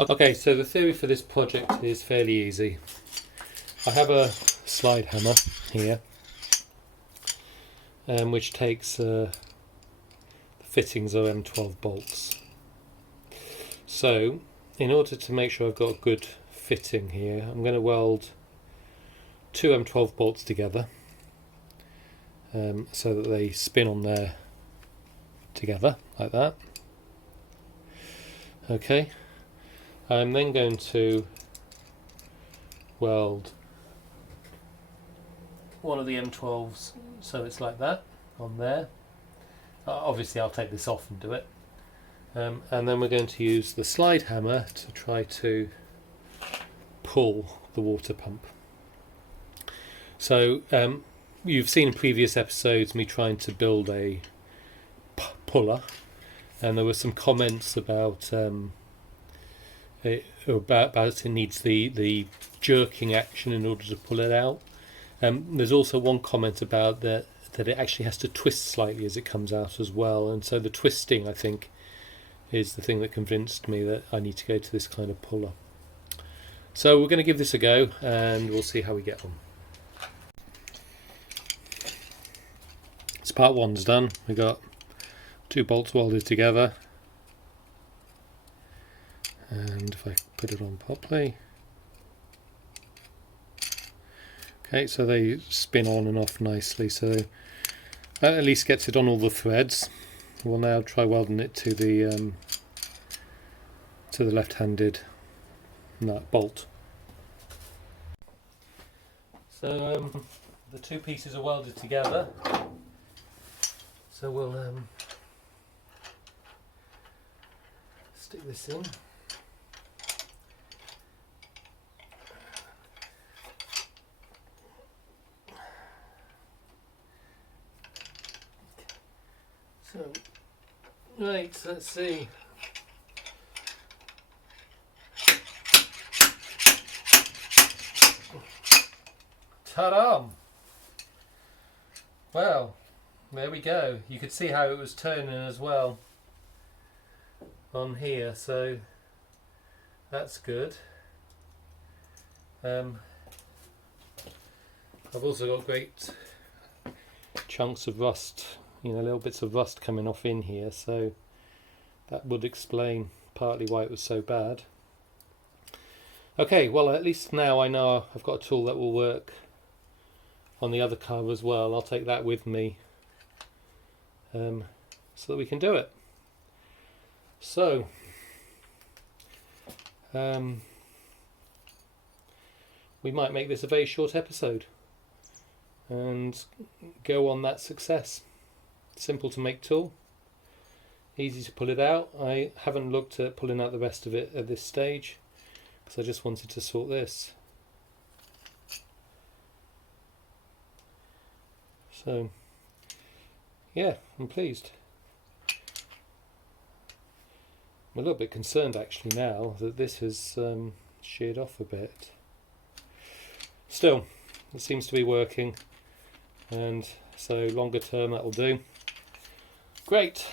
Okay, so the theory for this project is fairly easy. I have a slide hammer here, which takes the fittings of M12 bolts. So, in order to make sure I've got a good fitting here, I'm going to weld two M12 bolts together so that they spin on there together, like that. Okay. I'm then going to weld one of the M12s so it's like that on there. Obviously I'll take this off and do it. And then we're going to use the slide hammer to try to pull the water pump. So you've seen in previous episodes me trying to build a puller, and there were some comments about it needs the jerking action in order to pull it out. There's also one comment about that it actually has to twist slightly as it comes out as well, and so the twisting, I think, is the thing that convinced me that I need to go to this kind of puller. So we're going to give this a go and we'll see how we get on. So part one's done. We got two bolts welded together, and if I put it on properly, okay, so they spin on and off nicely, so that at least gets it on all the threads. We'll now try welding it to the left-handed nut bolt. So the two pieces are welded together, so we'll stick this in. So, right, let's see. Ta-da! Well, there we go. You could see how it was turning as well on here, so that's good. I've also got great chunks of rust, little bits of rust coming off in here, so that would explain partly why it was so bad. Okay, well, at least now I know I've got a tool that will work on the other car as well. I'll take that with me so that we can do it. So we might make this a very short episode and go on that success. Simple to make tool, easy to pull it out. I haven't looked at pulling out the rest of it at this stage because I just wanted to sort this. So yeah, I'm pleased. I'm a little bit concerned actually now that this has sheared off a bit. Still, it seems to be working, and so longer term that will do. Great.